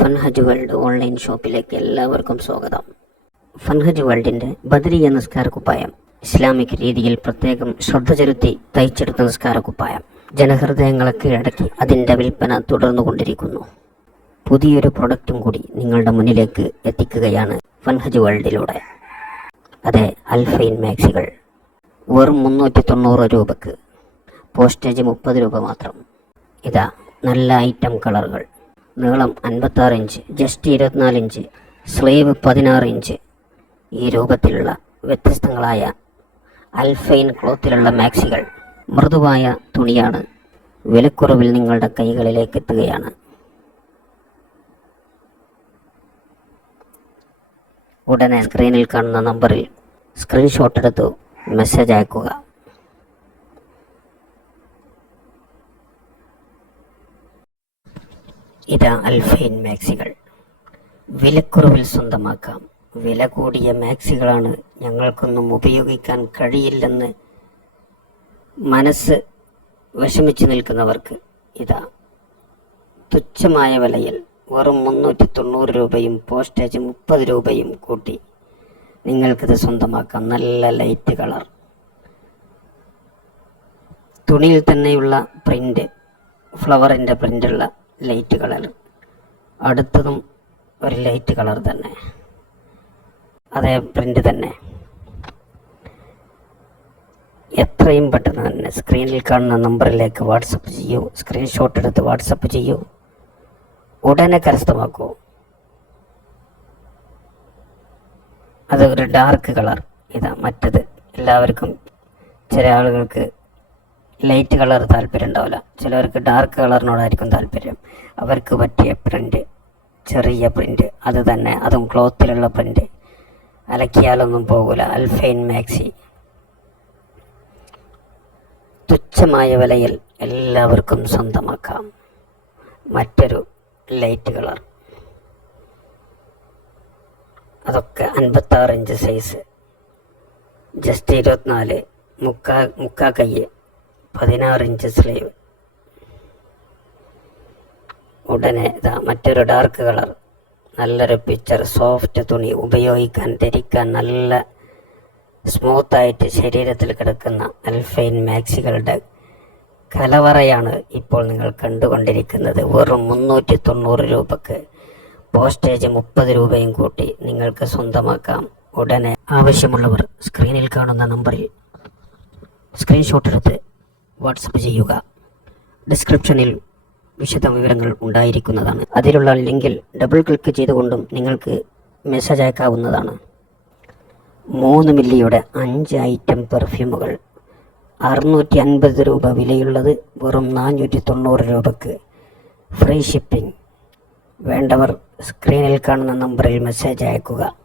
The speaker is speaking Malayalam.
ഫൻഹജ് വേൾഡ് ഓൺലൈൻ ഷോപ്പിലേക്ക് എല്ലാവർക്കും സ്വാഗതം. ഫൻഹജ് വേൾഡിന്റെ ബദരിയ നിസ്കാര കുപ്പായം ഇസ്ലാമിക് രീതിയിൽ പ്രത്യേകം ശ്രദ്ധ ചെലുത്തി തയ്ച്ചെടുത്ത നിസ്കാര കുപ്പായം. ജനഹൃദയങ്ങളെ കീഴടക്കി അതിന്റെ വിൽപ്പന തുടർന്നുകൊണ്ടിരിക്കുന്നു പുതിയൊരു പ്രൊഡക്റ്റും കൂടി നിങ്ങളുടെ മുന്നിലേക്ക് എത്തിക്കുകയാണ് ഫൻഹജ് വേൾഡിലൂടെ. അതെ അൽഫൈൻ മാക്സികൾ. വെറും മുന്നൂറ്റി തൊണ്ണൂറ് രൂപക്ക്. പോസ്റ്റേജ് മുപ്പത് രൂപ മാത്രം. ഇതാ നല്ല ഐറ്റം കളറുകൾ. നീളം അൻപത്താറ് ഇഞ്ച് ജസ്റ്റ് ഇരുപത്തിനാല് ഇഞ്ച് സ്ലീവ് പതിനാറ് ഇഞ്ച്. ഈ രൂപത്തിലുള്ള വ്യത്യസ്തങ്ങളായ അൽഫൈൻ ക്ലോത്തിലുള്ള മാക്സികൾ മൃദുവായ തുണിയാണ്. വിലക്കുറവിൽ നിങ്ങളുടെ കൈകളിലേക്ക് എത്തുകയാണ്. ഉടനെ സ്ക്രീനിൽ കാണുന്ന നമ്പറിൽ സ്ക്രീൻഷോട്ട് എടുത്തു മെസ്സേജ് അയക്കുക. ഇതാ അൽഫൈൻ മാക്സികൾ. വിലക്കുറവിൽ സ്വന്തമാക്കാം. വില കൂടിയ മാക്സികളാണ് ഞങ്ങൾക്കൊന്നും ഉപയോഗിക്കാൻ കഴിയില്ലെന്ന് മനസ്സ് വിഷമിച്ചു നിൽക്കുന്നവർക്ക് ഇതാ. തുച്ഛമായ വിലയിൽ വെറും മുന്നൂറ്റി തൊണ്ണൂറ് രൂപയും പോസ്റ്റേജ് മുപ്പത് രൂപയും കൂട്ടി നിങ്ങൾക്കിത് സ്വന്തമാക്കാം. നല്ല ലൈറ്റ് കളർ. തുണിയിൽ തന്നെയുള്ള പ്രിന്റ് ഫ്ലവറിന്റെ പ്രിന്റുള്ള ലൈറ്റ് കളർ. അടുത്തതും ഒരു ലൈറ്റ് കളർ തന്നെ. അതേ പ്രിന്റ് തന്നെ. എത്രയും പെട്ടെന്ന് തന്നെ സ്ക്രീനിൽ കാണുന്ന നമ്പറിലേക്ക് വാട്സപ്പ് ചെയ്യൂ. സ്ക്രീൻഷോട്ട് എടുത്ത് വാട്സപ്പ് ചെയ്യൂ. ഉടനെ കരസ്ഥമാക്കൂ. അത് ഒരു ഡാർക്ക് കളർ. ഇതാ മറ്റത്. എല്ലാവർക്കും ചില ആളുകൾക്ക് ലൈറ്റ് കളർ താല്പര്യം ഉണ്ടാവില്ല ചിലവർക്ക് ഡാർക്ക് കളറിനോടായിരിക്കും താല്പര്യം. അവർക്ക് പറ്റിയ പ്രിന്റ് ചെറിയ പ്രിന്റ് അത് തന്നെ അതും ക്ലോത്തിലുള്ള പ്രിന്റ് അലക്കിയാലൊന്നും പോകില്ല അൽഫൈൻ മാക്സി. തുച്ഛമായ വിലയിൽ എല്ലാവർക്കും സ്വന്തമാക്കാം. മറ്റൊരു ലൈറ്റ് കളർ. അതൊക്കെ അൻപത്താറ് ഇഞ്ച് സൈസ്. ജസ്റ്റ് ഇരുപത്തിനാല്. മുക്കാ മുക്കാ കയ്യ്. പതിനാറ് ഇഞ്ച് സ്ലീവ്. ഉടനെ ഇതാ മറ്റൊരു ഡാർക്ക് കളർ. നല്ലൊരു പിക്ചർ. സോഫ്റ്റ് തുണി ഉപയോഗിക്കാൻ ധരിക്കാൻ നല്ല സ്മൂത്തായിട്ട് ശരീരത്തിൽ കിടക്കുന്ന അൽഫൈൻ മാക്സികളുടെ കലവറയാണ് ഇപ്പോൾ നിങ്ങൾ കണ്ടുകൊണ്ടിരിക്കുന്നത്. വെറും മുന്നൂറ്റി തൊണ്ണൂറ് രൂപക്ക് പോസ്റ്റേജ് മുപ്പത് രൂപയും കൂട്ടി നിങ്ങൾക്ക് സ്വന്തമാക്കാം. ഉടനെ ആവശ്യമുള്ളവർ സ്ക്രീനിൽ കാണുന്ന നമ്പറിൽ സ്ക്രീൻഷോട്ട് എടുത്ത് വാട്സപ്പ് ചെയ്യുക. ഡിസ്ക്രിപ്ഷനിൽ വിശദ വിവരങ്ങൾ ഉണ്ടായിരിക്കുന്നതാണ്. അതിലുള്ള ലിങ്കിൽ ഡബിൾ ക്ലിക്ക് ചെയ്തുകൊണ്ടും നിങ്ങൾക്ക് മെസ്സേജ് അയക്കാവുന്നതാണ്. മൂന്ന് മില്ലിയുടെ അഞ്ച് ഐറ്റം പെർഫ്യൂമുകൾ. അറുന്നൂറ്റി അൻപത് രൂപ വിലയുള്ളത് വെറും നാനൂറ്റി തൊണ്ണൂറ് രൂപക്ക്. Free shipping. വേണ്ടവർ സ്ക്രീനിൽ കാണുന്ന നമ്പറിൽ മെസ്സേജ് അയക്കുക.